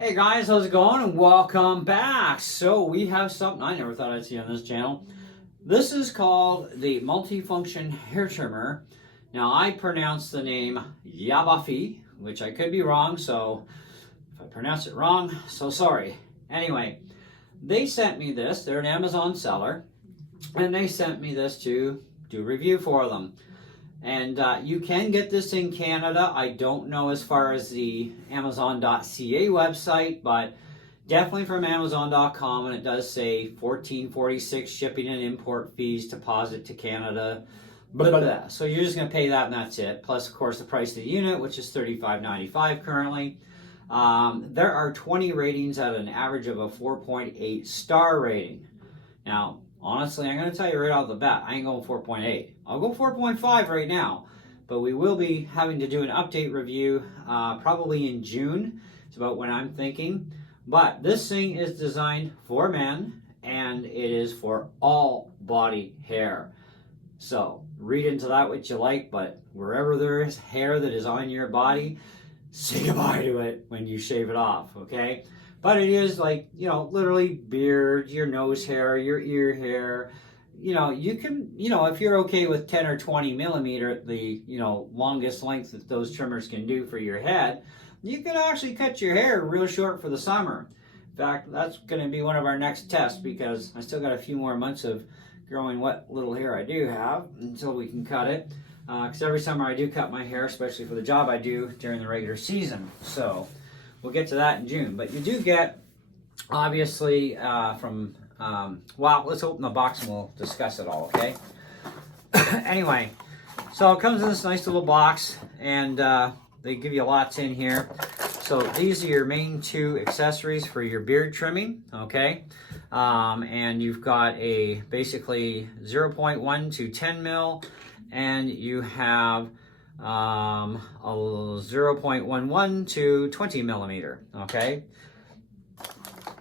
Hey guys, how's it going? And welcome back. So we have something I never thought I'd see on this channel. This is called the multifunction hair trimmer. Now I pronounce the name YABIFE, which I could be wrong, so if I pronounce it wrong, so sorry. Anyway, they sent me this. They're an Amazon seller, and they sent me this to do a review for them. And you can get this in Canada. I don't know as far as the Amazon.ca website, but definitely from Amazon.com, and it does say $14.46 shipping and import fees, deposit to Canada, blah, blah, blah. So you're just going to pay that and that's it. Plus, of course, the price of the unit, which is $35.95 currently. There are 20 ratings at an average of a 4.8 star rating. Now, honestly, I'm going to tell you right off the bat, I ain't going 4.8. I'll go 4.5 right now. But we will be having to do an update review probably in June. It's about when I'm thinking. But this thing is designed for men, and it is for all body hair. So read into that what you like, but wherever there is hair that is on your body, say goodbye to it when you shave it off, okay? But it is like, literally beard, your nose hair, your ear hair. You can, if you're okay with 10 or 20 millimeter, the, longest length that those trimmers can do for your head, you can actually cut your hair real short for the summer. In fact, that's going to be one of our next tests because I still got a few more months of growing what little hair I do have until we can cut it. Because every summer I do cut my hair, especially for the job I do during the regular season. So we'll get to that in June. But you do get, obviously, well, let's open the box and we'll discuss it all, okay? Anyway, so it comes in this nice little box, and they give you lots in here. So these are your main two accessories for your beard trimming, okay? And you've got a basically 0.1 to 10 mil, and you have a 0.11 to 20 millimeter, okay?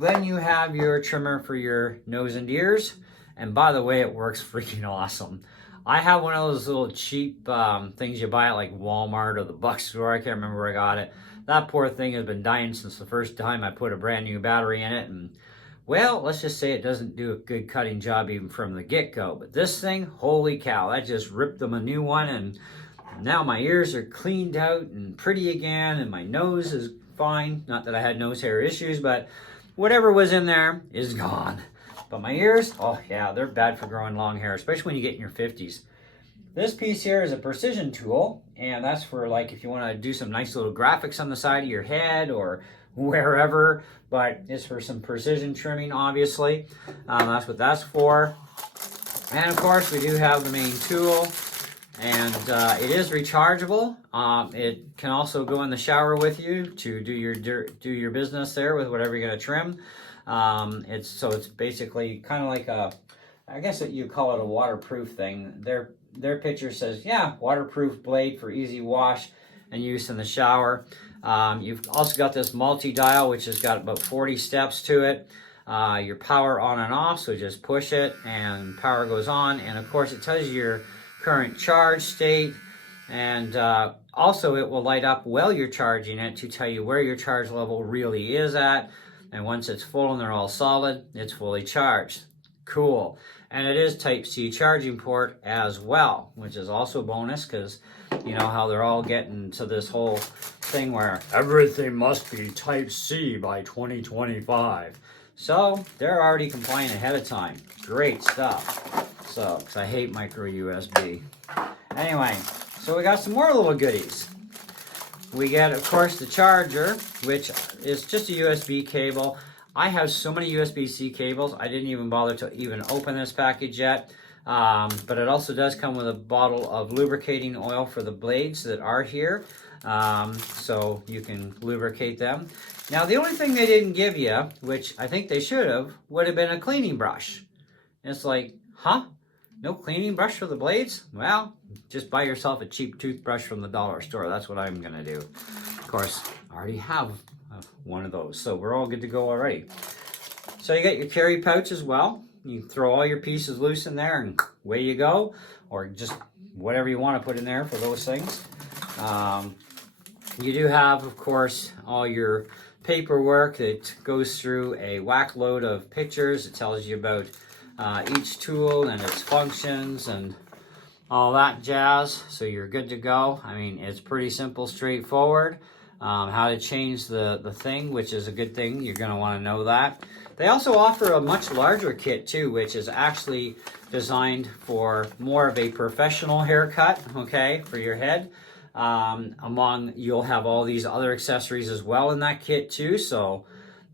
Then you have your trimmer for your nose and ears, and by the way, it works freaking awesome. I have one of those little cheap things you buy at like Walmart or the Buck store. I can't remember where I got it. That poor thing has been dying since the first time I put a brand new battery in it, and well, let's just say it doesn't do a good cutting job even from the get-go. But this thing, holy cow, that just ripped them a new one, and now my ears are cleaned out and pretty again, and my nose is fine. Not that I had nose hair issues, but whatever was in there is gone. But my ears, oh yeah, they're bad for growing long hair, especially when you get in your 50s. This piece here is a precision tool, and that's for like if you want to do some nice little graphics on the side of your head or wherever, but it's for some precision trimming, obviously. That's what that's for. And of course, we do have the main tool, and it is rechargeable. It can also go in the shower with you to do your business there with whatever you're going to trim. It's basically kind of like I guess that you call it a waterproof thing. Their picture says, yeah, waterproof blade for easy wash and use in the shower. You've also got this multi-dial, which has got about 40 steps to it. Your power on and off, so just push it and power goes on. And of course, it tells you your current charge state. And also, it will light up while you're charging it to tell you where your charge level really is at. And once it's full and they're all solid, it's fully charged. Cool. And it is Type-C charging port as well, which is also a bonus because you know how they're all getting to this whole thing where everything must be Type-C by 2025. So they're already complying ahead of time. Great stuff. So, because I hate micro USB. Anyway, so we got some more little goodies. We get, of course, the charger, which is just a USB cable. I have so many USB-C cables, I didn't even bother to even open this package yet. But it also does come with a bottle of lubricating oil for the blades that are here. So you can lubricate them. Now, the only thing they didn't give you, which I think they should have, would have been a cleaning brush. And it's like, huh? No cleaning brush for the blades? Well, just buy yourself a cheap toothbrush from the dollar store. That's what I'm going to do. Of course, I already have one of those, so we're all good to go already. So you got your carry pouch as well. You throw all your pieces loose in there and away you go, or just whatever you want to put in there for those things. You do have, of course, all your paperwork that goes through a whack load of pictures. It tells you about each tool and its functions and all that jazz, so you're good to go. I mean, it's pretty simple, straightforward. How to change the thing, which is a good thing. You're going to want to know that. They also offer a much larger kit too, which is actually designed for more of a professional haircut, okay, for your head. You'll have all these other accessories as well in that kit too, so,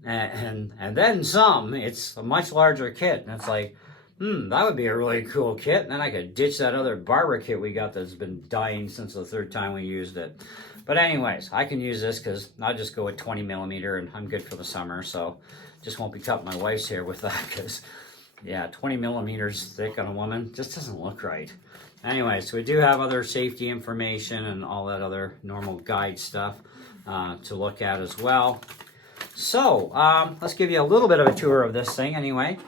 and then some. It's a much larger kit, and it's like, that would be a really cool kit. And then I could ditch that other barber kit we got that's been dying since the third time we used it. But anyways, I can use this because I'll just go with 20 millimeter and I'm good for the summer. So just won't be cutting my wife's hair with that because, yeah, 20 millimeters thick on a woman just doesn't look right. Anyway, so we do have other safety information and all that other normal guide stuff to look at as well. So let's give you a little bit of a tour of this thing anyway.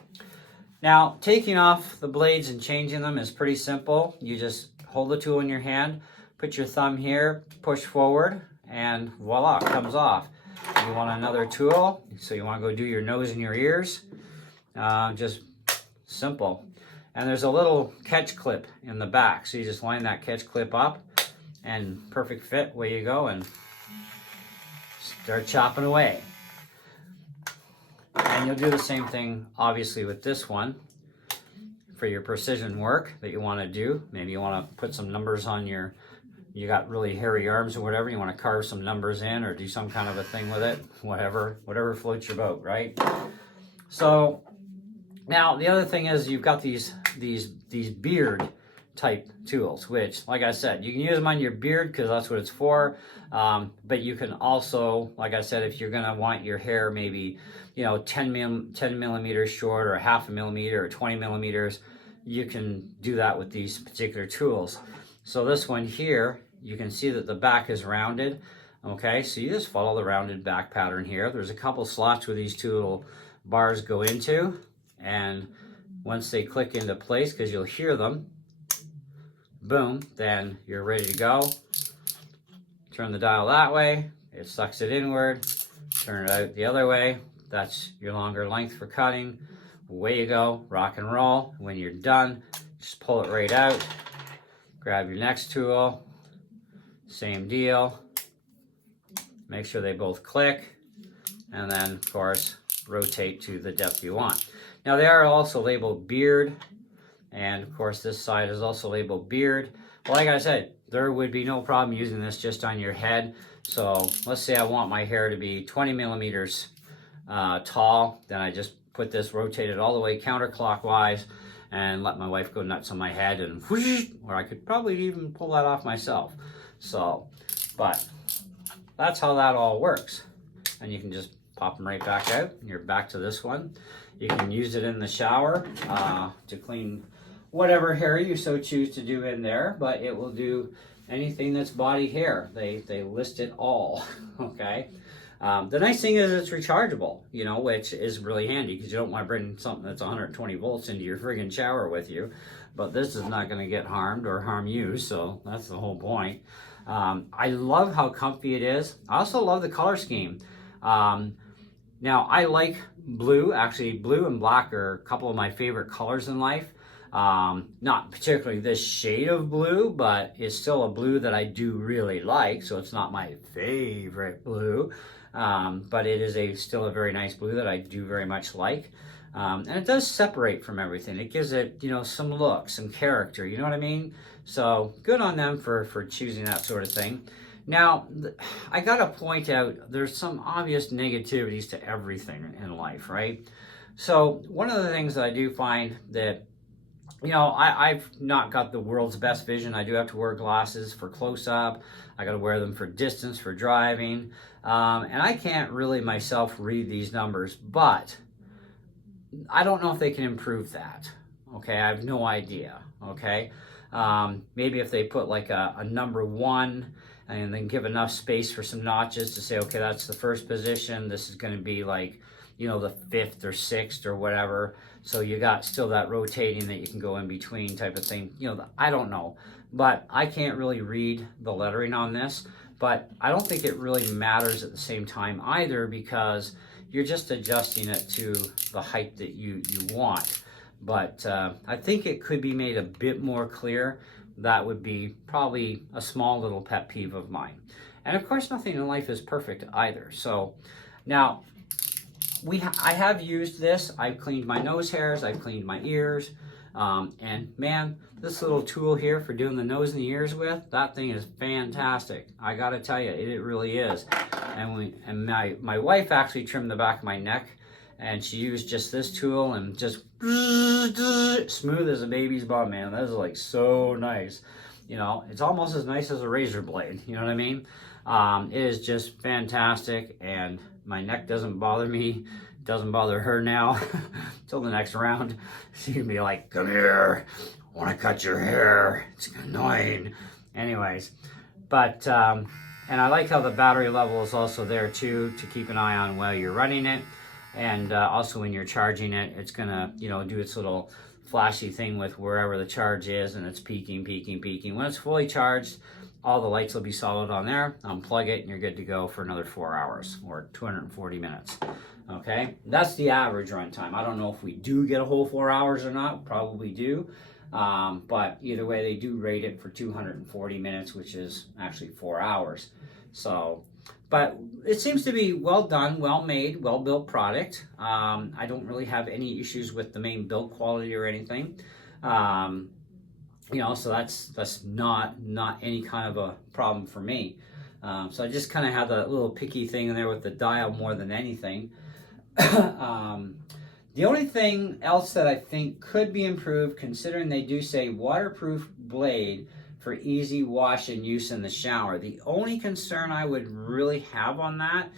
Now, taking off the blades and changing them is pretty simple. You just hold the tool in your hand, put your thumb here, push forward, and voila, it comes off. You want another tool, so you want to go do your nose and your ears. Just simple. And there's a little catch clip in the back, so you just line that catch clip up, and perfect fit, away you go, and start chopping away. And you'll do the same thing, obviously, with this one for your precision work that you want to do. Maybe you want to put some numbers on you got really hairy arms or whatever, you want to carve some numbers in or do some kind of a thing with it, whatever floats your boat, right? So now the other thing is you've got these beard type tools, which, like I said, you can use them on your beard because that's what it's for. But you can also, like I said, if you're going to want your hair maybe, 10 millimeters short or a half a millimeter or 20 millimeters, you can do that with these particular tools. So this one here, you can see that the back is rounded. Okay, so you just follow the rounded back pattern here. There's a couple slots where these two little bars go into, and once they click into place, because you'll hear them, boom, then you're ready to go. Turn the dial that way, it sucks it inward. Turn it out the other way, that's your longer length for cutting. Away you go, rock and roll. When you're done, just pull it right out. Grab your next tool, same deal. Make sure they both click, and then, of course, rotate to the depth you want. Now, they are also labeled beard, and, of course, this side is also labeled beard. Well, like I said, there would be no problem using this just on your head. So let's say I want my hair to be 20 millimeters tall, then I just put this rotated all the way counterclockwise and let my wife go nuts on my head, and whoosh, or I could probably even pull that off myself. So, but that's how that all works. And you can just pop them right back out, and you're back to this one. You can use it in the shower to clean whatever hair you so choose to do in there, but it will do anything that's body hair. They list it all, okay? The nice thing is it's rechargeable, which is really handy because you don't want to bring something that's 120 volts into your friggin' shower with you. But this is not going to get harmed or harm you, so that's the whole point. I love how comfy it is. I also love the color scheme. Now, I like blue. Actually, blue and black are a couple of my favorite colors in life. Not particularly this shade of blue, but it's still a blue that I do really like, so it's not my favorite blue. But it is still a very nice blue that I do very much like. And it does separate from everything. It gives it, some look, some character, you know what I mean? So good on them for choosing that sort of thing. Now, I gotta point out, there's some obvious negativities to everything in life, right? So one of the things that I do find that, I've not got the world's best vision. I do have to wear glasses for close-up. I got to wear them for distance, for driving. And I can't really myself read these numbers, but I don't know if they can improve that. Okay, I have no idea. Okay, maybe if they put like a number 1 and then give enough space for some notches to say, okay, that's the first position. This is going to be like, the 5th or 6th or whatever. So you got still that rotating that you can go in between type of thing. I don't know, but I can't really read the lettering on this. but I don't think it really matters at the same time either, because you're just adjusting it to the height that you want. But I think it could be made a bit more clear. That would be probably a small little pet peeve of mine. And of course, nothing in life is perfect either. So now, I have used this. I've cleaned my nose hairs, I've cleaned my ears, and man, this little tool here for doing the nose and the ears with, that thing is fantastic. I gotta tell you, it really is. And my wife actually trimmed the back of my neck, and she used just this tool and just smooth as a baby's bum, man. That is like so nice. You know, it's almost as nice as a razor blade, you know what I mean? It is just fantastic, and my neck doesn't bother me. It doesn't bother her now. Till the next round, she can be like, come here, I want to cut your hair. It's annoying. Anyways, but, and I like how the battery level is also there too, to keep an eye on while you're running it. And also when you're charging it, it's gonna, you know, do its little flashy thing with wherever the charge is, and it's peaking. When it's fully charged, all the lights will be solid on there. Unplug it and you're good to go for another 4 hours or 240 minutes. Okay, that's the average runtime. I don't know if we do get a whole 4 hours or not, probably do. But either way, they do rate it for 240 minutes, which is actually 4 hours. So, but it seems to be well done, well made, well built product. I don't really have any issues with the main build quality or anything. You know, so that's not any kind of a problem for me. So I just kind of have that little picky thing in there with the dial more than anything. The only thing else that I think could be improved, considering they do say waterproof blade for easy wash and use in the shower. The only concern I would really have on that,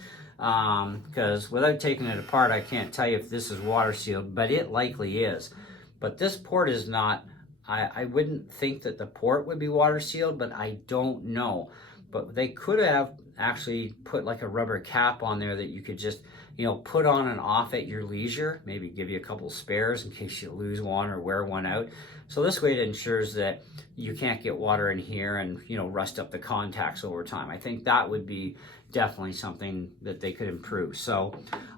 because without taking it apart, I can't tell you if this is water sealed, but it likely is. But this port is not. I wouldn't think that the port would be water sealed, but I don't know. But they could have actually put like a rubber cap on there that you could just, you know, put on and off at your leisure, maybe give you a couple spares in case you lose one or wear one out. So this way it ensures that you can't get water in here and, you know, rust up the contacts over time. I think that would be definitely something that they could improve. So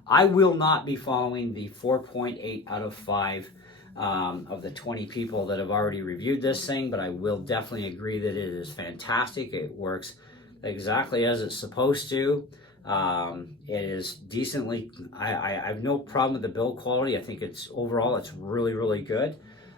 I will not be following the 4.8 out of 5 of the 20 people that have already reviewed this thing, but I will definitely agree that it is fantastic. It works exactly as it's supposed to. It is decently, I have no problem with the build quality. I think it's overall, it's really good,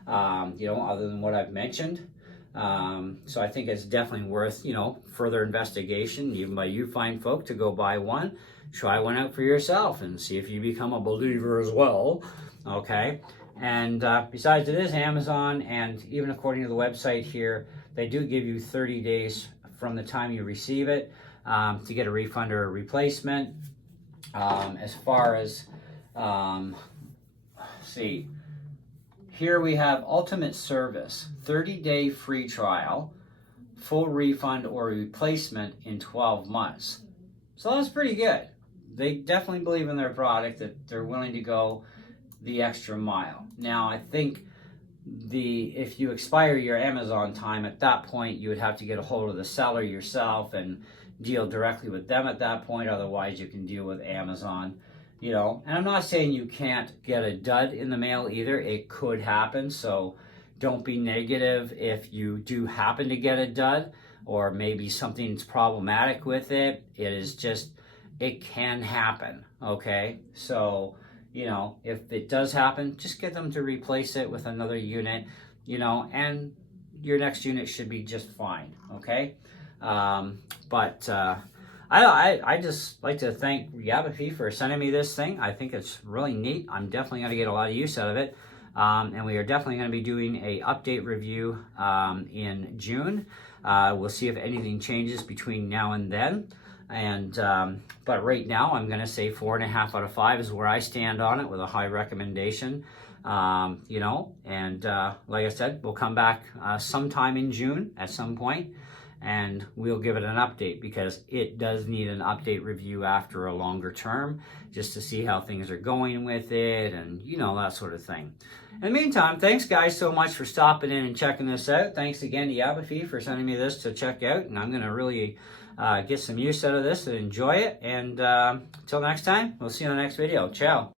you know, other than what I've mentioned. So I think it's definitely worth, you know, further investigation, even by you fine folk, to go buy one, try one out for yourself and see if you become a believer as well. Okay. And besides, it is Amazon, and even according to the website here, they do give you 30 days from the time you receive it to get a refund or a replacement. As far as, see, here we have ultimate service, 30-day free trial, full refund or replacement in 12 months. So that's pretty good. They definitely believe in their product, that they're willing to go the extra mile. Now, I think if you expire your Amazon time, at that point you would have to get a hold of the seller yourself and deal directly with them at that point. Otherwise, you can deal with Amazon, you know. And I'm not saying you can't get a dud in the mail either. It could happen, so don't be negative if you do happen to get a dud, or maybe something's problematic with it. It is just, it can happen, okay? So, you know, if it does happen, just get them to replace it with another unit, you know, and your next unit should be just fine, okay? I just like to thank YABIFE for sending me this thing. I think it's really neat. I'm definitely going to get a lot of use out of it. And we are definitely going to be doing a update review in June. We'll see if anything changes between now and then. And but right now I'm going to say 4.5 out of 5 is where I stand on it, with a high recommendation. You know, and like I said, we'll come back sometime in June at some point, and we'll give it an update because it does need an update review after a longer term, just to see how things are going with it and, you know, that sort of thing. In the meantime, thanks guys so much for stopping in and checking this out. Thanks again to YABIFE for sending me this to check out, and I'm going to really get some use out of this and enjoy it. And until next time, we'll see you in the next video. Ciao.